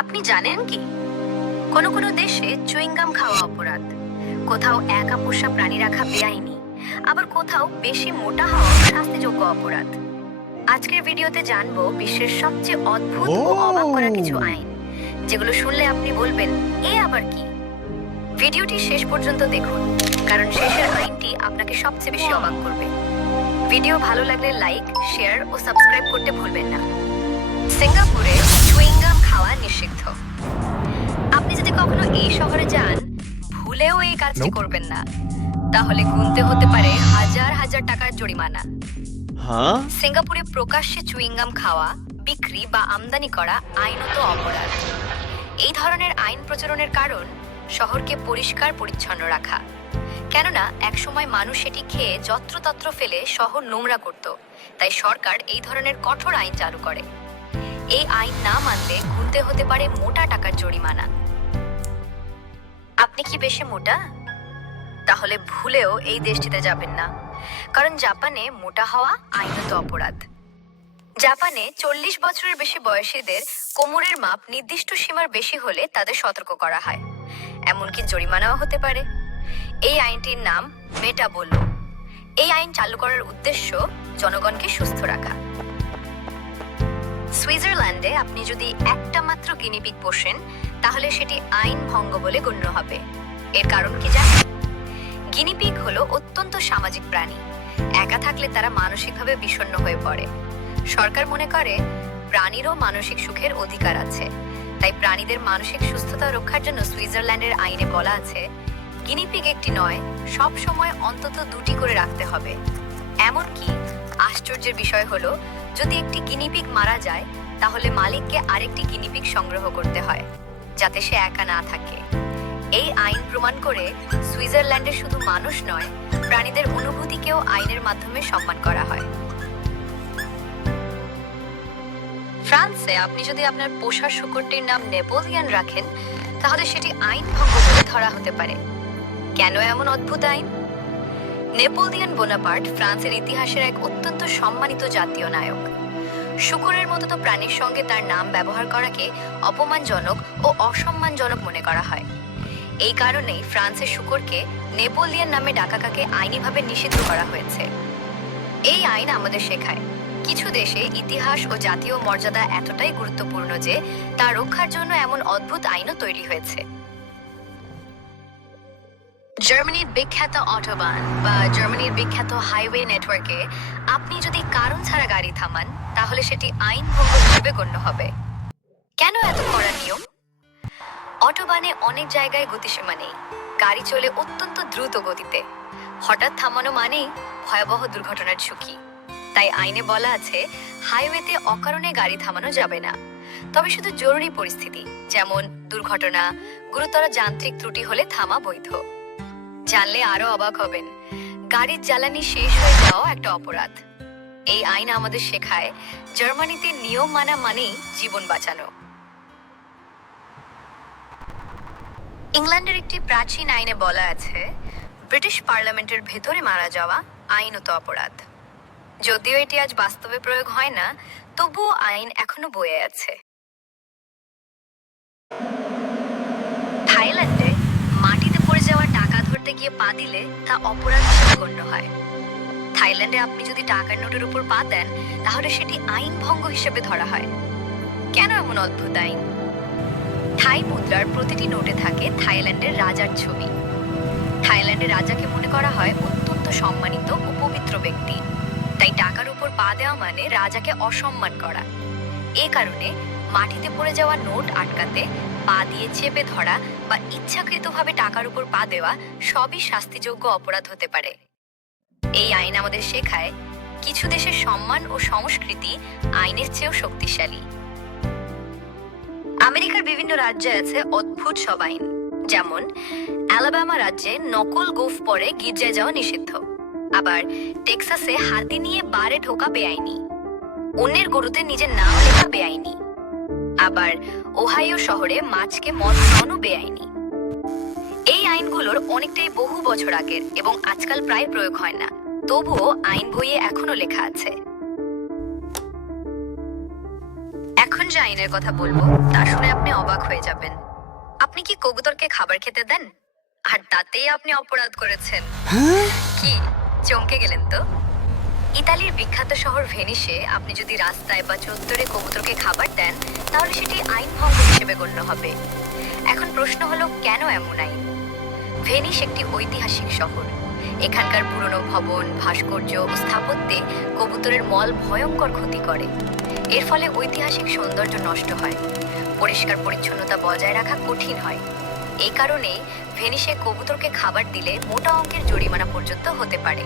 আপনি জানেন কি? কোনো কোনো দেশে চুইংগাম খাওয়া অপরাধ। কোথাও একা পোষা প্রাণী রাখা বেআইনি আবার কোথাও বেশি মোটা হওয়া শাস্তিযোগ্য অপরাধ। আজকের ভিডিওতে জানব বিশ্বের সবচেয়ে অদ্ভুত ও। অবাক করা কিছু আইন যেগুলো শুনলে আপনি বলবেন এ আবার কি? ভিডিওটি শেষ পর্যন্ত দেখুন কারণ শেষের আইনটি আপনাকে সবচেয়ে বেশি অবাক করবে। ভিডিও ভালো লাগলে লাইক শেয়ার ও সাবস্ক্রাইব করতে ভুলবেন না। সিঙ্গাপুরে চুইংগাম খাওয়া নিষিদ্ধ। আপনি যদি কখনো এই শহরে যান ভুলেও এই কাজটি করবেন না। তাহলে গুনতে হতে পারে হাজার হাজার টাকার জরিমানা। হ্যাঁ? সিঙ্গাপুরে প্রকাশ্যে চুইংগাম খাওয়া বিক্রি বা আমদানি করা আইনত অপরাধ। এই ধরনের আইন প্রচলনের কারণ শহরকে পরিষ্কার পরিচ্ছন্ন রাখা। কেননা একসময় মানুষ এটি খেয়ে যত্রতত্র ফেলে শহর নোংরা করত। তাই সরকার এই ধরনের কঠোর আইন চালু করে। এই আইন না মানলে গুনতে হতে পারে মোটা টাকার জরিমানা। আপনি কি বেশি মোটা? তাহলে ভুলেও এই দেশটিতে যাবেন না। কারণ জাপানে মোটা হওয়া আইনত অপরাধ। জাপানে চল্লিশ বছরের বেশি বয়সীদের কোমরের মাপ নির্দিষ্ট সীমার বেশি হলে তাদের সতর্ক করা হয়। এমনকি জরিমানাও হতে পারে। এই আইনটির নাম মেটাবোলো। এই আইন চালু করার উদ্দেশ্য জনগণকে সুস্থ রাখা। সুইজারল্যান্ডে আপনি যদি একটা মাত্র গিনিপিগ পোষেন, তাহলে সেটি আইন ভঙ্গ বলে গণ্য হবে। এর কারণ কি জানেন? গিনিপিগ হলো অত্যন্ত সামাজিক প্রাণী। একা থাকলে তারা মানসিকভাবে বিষণ্ণ হয়ে পড়ে। সরকার মনে করে, প্রাণীরও মানসিক সুখের অধিকার আছে। তাই প্রাণীদের মানসিক সুস্থতা রক্ষার জন্য সুইজারল্যান্ডের আইনে বলা আছে, গিনিপিগ একটি নয় সব সময় অন্তত দুটি করে রাখতে হবে। এমনকি আশ্চর্যের বিষয় হলো যদি একটি গিনিপিক মারা যায়, তাহলে মালিককে আরেকটি গিনিপিগ সংগ্রহ করতে হয়, যাতে সে একা না থাকে। এই আইন প্রমাণ করে সুইজারল্যান্ডে শুধু মানুষ নয়, প্রাণীদের অনুভূতিকেও আইনের মাধ্যমে সম্মান করা হয়। ফ্রান্সে আপনি যদি আপনার পোষা শুকরটির নাম নেপোলিয়ান রাখেন, তাহলে সেটি আইন ভঙ্গ করে ধরা হতে পারে। কেন এমন অদ্ভুত আইন? নেপোলিয়ান বোনাপার্ট ফ্রান্সের ইতিহাসের এক অত্যন্ত সম্মানিত জাতীয় নায়ক। শুকরের মতো তো প্রাণীর সঙ্গে তার নাম ব্যবহার করাকে অপমানজনক ও অসম্মানজনক মনে করা হয়। এই কারণেই ফ্রান্সের শুকরকে নেপোলিয়ান নামে ডাকাকাকে আইনিভাবে নিষিদ্ধ করা হয়েছে। এই আইন আমাদের শেখায়, কিছু দেশে ইতিহাস ও জাতীয় মর্যাদা এতটাই গুরুত্বপূর্ণ যে তা রক্ষার জন্য এমন অদ্ভুত আইনও তৈরি হয়েছে। জার্মানির বিখ্যাত অটোবান বা জার্মানির বিখ্যাত হাইওয়ে নেটওয়ার্কে আপনি যদি কারণ ছাড়া গাড়ি থামান, তাহলে সেটি আইন ভঙ্গ হিসেবে গণ্য হবে। কেন এত কড়া নিয়ম? অটোবানে অনেক জায়গায় গতিসীমা নেই। গাড়ি চলে অত্যন্ত দ্রুত গতিতে। হঠাৎ থামানো মানেই ভয়াবহ দুর্ঘটনার ঝুঁকি। তাই আইনে বলা আছে, হাইওয়েতে অকারণে গাড়ি থামানো যাবে না। তবে শুধু জরুরি পরিস্থিতি, যেমন দুর্ঘটনা, গুরুতর যান্ত্রিক ত্রুটি হলে থামা বৈধ। জানলে আরও অবাক হবেন। গাড়ির জ্বালানি শেষ হয়ে যাওয়া একটা অপরাধ। এই আইন আমাদের শেখায়, জার্মানিতে নিয়ম মানা মানেই জীবন বাঁচানো। ইংল্যান্ডের একটি প্রাচীন আইনে বলা আছে, ব্রিটিশ পার্লামেন্টের ভেতরে মারা যাওয়া আইনত অপরাধ। যদিও এটি আজ বাস্তবে প্রয়োগ হয় না, তবুও আইন এখনও বয়ে আছে থাইল্যান্ডে মাটিতে পড়ে যাওয়া টাকা গিয়ে পা দিলে তা অপরাধ গণ্য হয়। থাইল্যান্ডে আপনি যদি টাকার নোটের উপর পা দেন, তাহলে সেটি আইন ভঙ্গ হিসেবে ধরা হয়। কেন এমন অদ্ভুত আইন? থাই মুদ্রার প্রতিটি নোটে থাকে থাইল্যান্ডের রাজার ছবি। থাইল্যান্ডের রাজাকে মনে করা হয় অত্যন্ত সম্মানিত ও পবিত্র ব্যক্তি। তাই টাকার উপর পা দেওয়া মানে রাজাকে অসম্মান করা। এ কারণে মাটিতে পড়ে যাওয়া নোট আটকাতে পা দিয়ে চেপে ধরা বা ইচ্ছাকৃতভাবে টাকার উপর পা দেওয়া সবই শাস্তিযোগ্য অপরাধ হতে পারে। এই আইন আমাদের শেখায় কিছু দেশের সম্মান ও সংস্কৃতি আইনের চেয়েও শক্তিশালী। আমেরিকার বিভিন্ন রাজ্যে আছে অদ্ভুত সব আইন। যেমন, অ্যালাবামা রাজ্যে নকল গোফ পরে গির্জায় যাওয়া নিষিদ্ধ। আবার টেক্সাসে হাতি নিয়ে বারে ঢোকা বেআইনি। অন্যের গরুতে নিজের নাম লেখা বেআইনি। আবার ওহাইও শহরে মাছকে মদ খাওয়ানো বেআইনি। এই আইনগুলোর অনেকটাই বহু বছর আগের এবং আজকাল প্রায় প্রয়োগ হয় না। তবুও আইন বইয়ে এখনও লেখা আছে। এখন যে আইনের কথা বলব তা শুনে আপনি অবাক হয়ে যাবেন। আপনি কি কবুতরকে খাবার খেতে দেন? আর তাতেই আপনি অপরাধ করেছেন। কি চমকে গেলেন তো? ইতালির বিখ্যাত শহর ভেনিসে আপনি যদি রাস্তায় বা চত্বরে কবুতরকে খাবার দেন, তাহলে সেটি আইন ভঙ্গ হিসেবে গণ্য হবে। এখন প্রশ্ন হলো, কেন এমন আইন ভেনিস একটি ঐতিহাসিক শহর। এখানকার পুরনো ভবন, ভাস্কর্য ও স্থাপত্যে কবুতরের মল ভয়ঙ্কর ক্ষতি করে। এর ফলে ঐতিহাসিক সৌন্দর্য নষ্ট হয়। পরিষ্কার পরিচ্ছন্নতা বজায় রাখা কঠিন হয়। এই কারণে ভেনিসে কবুতরকে খাবার দিলে মোটা অঙ্কের জরিমানা পর্যন্ত হতে পারে।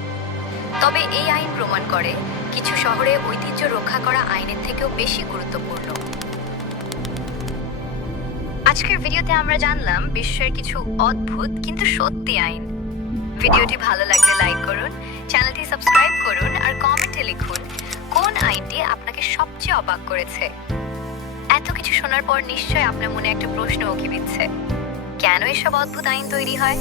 তবে এই আইন প্রমাণ করে, কিছু শহরে ঐতিহ্য রক্ষা করা আইনের থেকেও বেশি গুরুত্বপূর্ণ। আজকের ভিডিওতে আমরা জানলাম বিশ্বের কিছু অদ্ভুত কিন্তু সত্যি আইন। ভিডিওটি ভালো লাগলে লাইক করুন, চ্যানেলটি সাবস্ক্রাইব করুন আর কমেন্টে লিখুন, কোন আইনটি আপনাকে সবচেয়ে অবাক করেছে? এত কিছু শোনার পর নিশ্চয় আপনার মনে একটা প্রশ্ন উকি দিচ্ছে। কেন এসব অদ্ভুত আইন তৈরি হয়?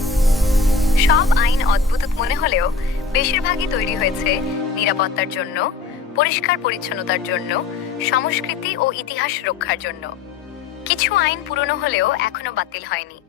সব আইন অদ্ভুত মনে হলেও বেশিরভাগই তৈরি হয়েছে নিরাপত্তার জন্য, পরিষ্কার পরিচ্ছন্নতার জন্য, সংস্কৃতি ও ইতিহাস রক্ষার জন্য। কিছু আইন পুরনো হলেও এখনও বাতিল হয়নি।